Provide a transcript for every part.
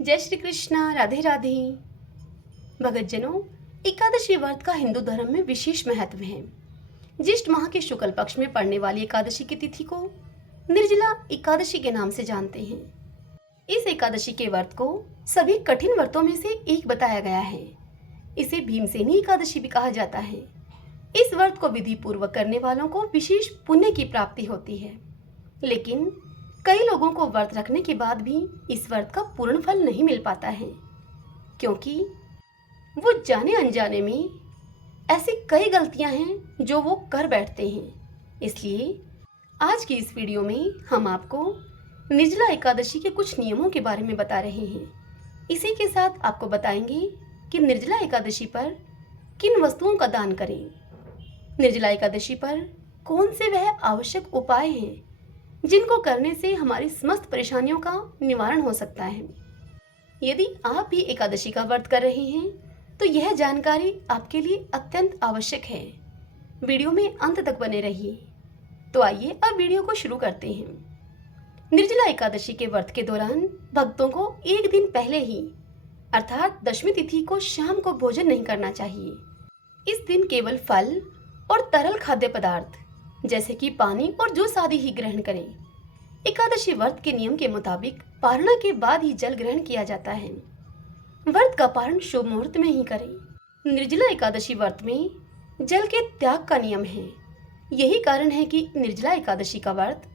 जय श्री कृष्णा। राधे राधे। भगतजनों, एकादशी व्रत का हिंदू धर्म में विशेष महत्व है। ज्येष्ठ माह के शुक्ल पक्ष में पड़ने वाली एकादशी की तिथि को निर्जला एकादशी के नाम से जानते हैं। इस एकादशी के व्रत को सभी कठिन व्रतों में से एक बताया गया है। इसे भीमसेनी एकादशी भी कहा जाता है। इस व्रत को विधि पूर्वक करने वालों को विशेष पुण्य की प्राप्ति होती है, लेकिन कई लोगों को व्रत रखने के बाद भी इस व्रत का पूर्ण फल नहीं मिल पाता है, क्योंकि वो जाने अनजाने में ऐसी कई गलतियां हैं जो वो कर बैठते हैं। इसलिए आज की इस वीडियो में हम आपको निर्जला एकादशी के कुछ नियमों के बारे में बता रहे हैं। इसी के साथ आपको बताएंगे कि निर्जला एकादशी पर किन वस्तुओं का दान करें, निर्जला एकादशी पर कौन से वह आवश्यक उपाय हैं जिनको करने से हमारी समस्त परेशानियों का निवारण हो सकता है। यदि आप भी एकादशी का व्रत कर रहे हैं तो यह जानकारी आपके लिए अत्यंत आवश्यक है। वीडियो में अंत तक बने रहिए। तो आइए अब वीडियो को शुरू करते हैं। निर्जला एकादशी के व्रत के दौरान भक्तों को एक दिन पहले ही अर्थात दशमी तिथि को शाम को भोजन नहीं करना चाहिए। इस दिन केवल फल और तरल खाद्य पदार्थ जैसे कि पानी और जूस आदि ही ग्रहण करें। एकादशी व्रत के नियम के मुताबिक पारणा के बाद ही जल ग्रहण किया जाता है। व्रत का पारण शुभ मुहूर्त में ही करें। निर्जला एकादशी व्रत में जल के त्याग का नियम है। यही कारण है कि निर्जला एकादशी का व्रत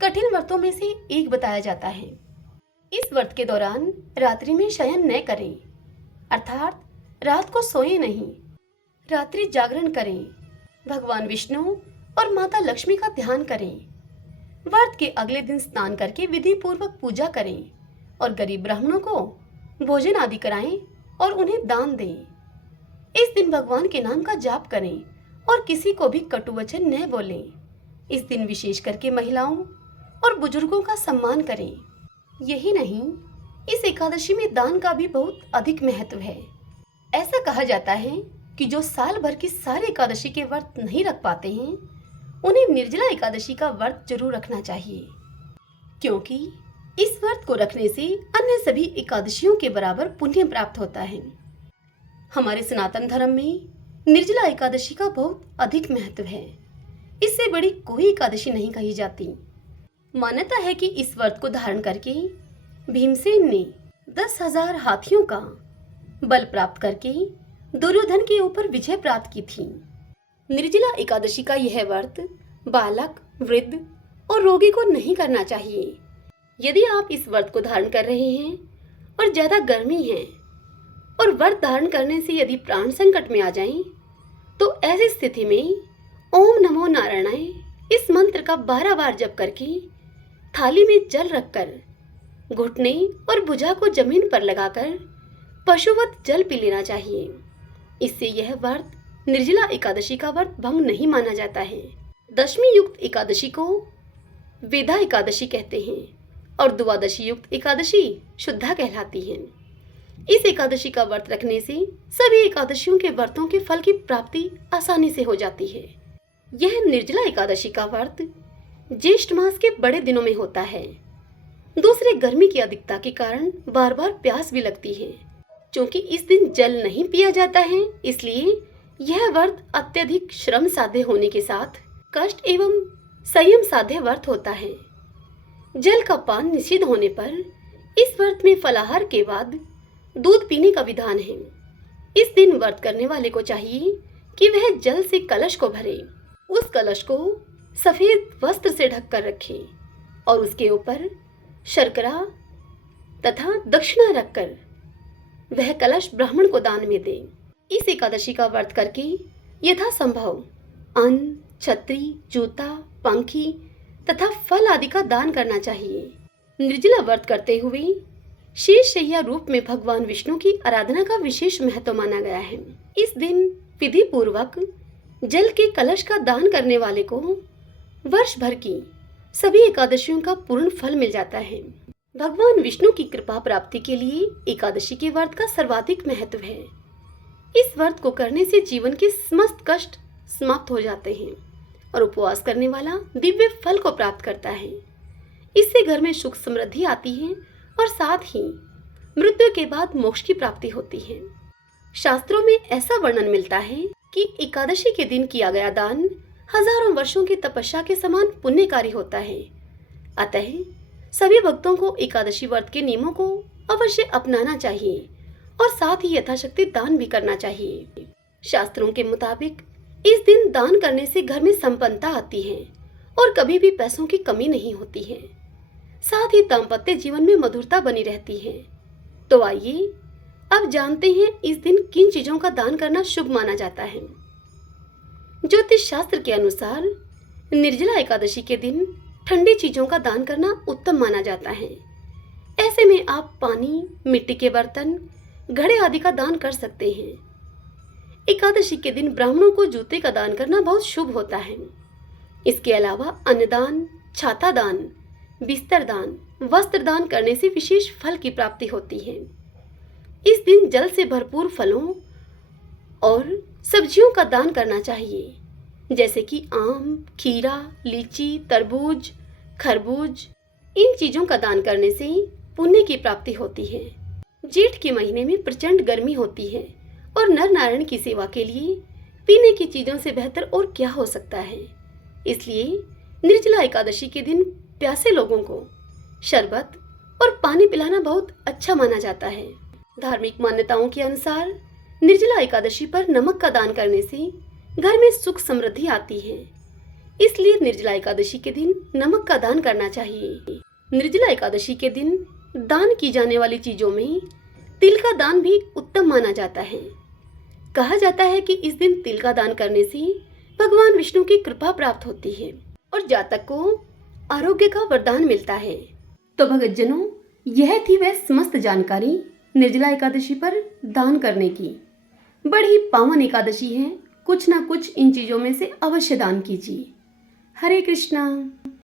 कठिन व्रतों में से एक बताया जाता है। इस व्रत के दौरान रात्रि में शयन न करें, अर्थात रात को सोए नहीं, रात्रि जागरण करें। भगवान विष्णु और माता लक्ष्मी का ध्यान करें। व्रत के अगले दिन स्नान करके विधि पूर्वक पूजा करें और गरीब ब्राह्मणों को भोजन आदि कराएं और उन्हें दान दें। इस दिन भगवान के नाम का जाप करें और किसी को भी कटु वचन न बोलें। इस दिन विशेष करके महिलाओं और बुजुर्गों का सम्मान करें। यही नहीं, इस एकादशी में दान का भी बहुत अधिक महत्व है। ऐसा कहा जाता है कि जो साल भर की सारी एकादशी के व्रत नहीं रख पाते हैं उन्हें निर्जला एकादशी का व्रत जरूर रखना चाहिए, क्योंकि इस व्रत को रखने से अन्य सभी एकादशियों के बराबर पुण्य प्राप्त होता है। हमारे सनातन धर्म में निर्जला एकादशी का बहुत अधिक महत्व है। इससे बड़ी कोई एकादशी नहीं कही जाती। मान्यता है कि इस व्रत को धारण करके भीमसेन ने 10,000 हाथियों का बल प्राप्त करके दुर्योधन के ऊपर विजय प्राप्त की थी। निर्जला एकादशी का यह व्रत बालक, वृद्ध और रोगी को नहीं करना चाहिए। यदि आप इस व्रत को धारण कर रहे हैं और ज्यादा गर्मी है और व्रत धारण करने से यदि प्राण संकट में आ जाएं, तो ऐसी स्थिति में ओम नमो नारायणाय इस मंत्र का 12 बार जप करके थाली में जल रखकर घुटने और भुजा को जमीन पर लगाकर पशुवत जल पी लेना चाहिए। इससे यह व्रत निर्जला एकादशी का व्रत भंग नहीं माना जाता है। दशमी युक्त एकादशी को वेदा एकादशी कहते हैं और द्वादशी युक्त एकादशी शुद्धा कहलाती है। इस एकादशी का व्रत रखने से सभी एकादशियों के व्रतों के फल की प्राप्ति आसानी से हो जाती है। यह निर्जला एकादशी का व्रत ज्येष्ठ मास के बड़े दिनों में होता है। दूसरे गर्मी की अधिकता के कारण बार बार प्यास भी लगती है। क्योंकि इस दिन जल नहीं पिया जाता है, इसलिए यह व्रत अत्यधिक श्रम साध्य होने के साथ कष्ट एवं संयम साध्य व्रत होता है। जल का पान निषिद्ध होने पर इस व्रत में फलाहार के बाद दूध पीने का विधान है। इस दिन व्रत करने वाले को चाहिए कि वह जल से कलश को भरे, उस कलश को सफेद वस्त्र से ढककर रखे और उसके ऊपर शर्करा तथा दक्षिणा रखकर वह कलश ब्राह्मण को दान में दे। इस एकादशी का व्रत करके यथासंभव अन्न, छतरी, जूता, पंखी तथा फल आदि का दान करना चाहिए। निर्जला व्रत करते हुए शेष शैया रूप में भगवान विष्णु की आराधना का विशेष महत्व माना गया है। इस दिन विधि पूर्वक जल के कलश का दान करने वाले को वर्ष भर की सभी एकादशियों का पूर्ण फल मिल जाता है। भगवान विष्णु की कृपा प्राप्ति के लिए एकादशी के व्रत का सर्वाधिक महत्व है। इस व्रत को करने से जीवन के समस्त कष्ट समाप्त हो जाते हैं और उपवास करने वाला दिव्य फल को प्राप्त करता है। इससे घर में सुख समृद्धि आती है और साथ ही मृत्यु के बाद मोक्ष की प्राप्ति होती है। शास्त्रों में ऐसा वर्णन मिलता है कि एकादशी के दिन किया गया दान हजारों वर्षों की तपस्या के समान पुण्यकारी होता है। अतः सभी भक्तों को एकादशी व्रत के नियमों को अवश्य अपनाना चाहिए और साथ ही यथाशक्ति दान भी करना चाहिए। शास्त्रों के मुताबिक इस दिन दान करने से घर में संपन्नता आती है और कभी भी पैसों की कमी नहीं होती है। साथ ही दाम्पत्य जीवन में मधुरता बनी रहती है। तो आइए अब जानते हैं इस दिन किन चीजों का दान करना शुभ माना जाता है। ज्योतिष शास्त्र के अनुसार निर्जला एकादशी के दिन ठंडी चीजों का दान करना उत्तम माना जाता है। ऐसे में आप पानी, मिट्टी के बर्तन, घड़े आदि का दान कर सकते हैं। एकादशी के दिन ब्राह्मणों को जूते का दान करना बहुत शुभ होता है। इसके अलावा अन्नदान, छाता दान, बिस्तर दान, वस्त्र दान करने से विशेष फल की प्राप्ति होती है। इस दिन जल से भरपूर फलों और सब्जियों का दान करना चाहिए, जैसे कि आम, खीरा, लीची, तरबूज, खरबूज। इन चीजों का दान करने से पुण्य की प्राप्ति होती है। जेठ के महीने में प्रचंड गर्मी होती है और नर नारायण की सेवा के लिए पीने की चीजों से बेहतर और क्या हो सकता है। इसलिए निर्जला एकादशी के दिन प्यासे लोगों को शरबत और पानी पिलाना बहुत अच्छा माना जाता है। धार्मिक मान्यताओं के अनुसार निर्जला एकादशी पर नमक का दान करने से घर में सुख समृद्धि आती है। इसलिए निर्जला एकादशी के दिन नमक का दान करना चाहिए। निर्जला एकादशी के दिन दान की जाने वाली चीजों में तिल का दान भी उत्तम माना जाता है। कहा जाता है कि इस दिन तिल का दान करने से भगवान विष्णु की कृपा प्राप्त होती है और जातक को आरोग्य का वरदान मिलता है। तो भक्तजनों, यह थी वह समस्त जानकारी निर्जला एकादशी पर दान करने की। बड़ी पावन एकादशी है, कुछ ना कुछ इन चीजों में से अवश्य दान कीजिए। हरे कृष्णा।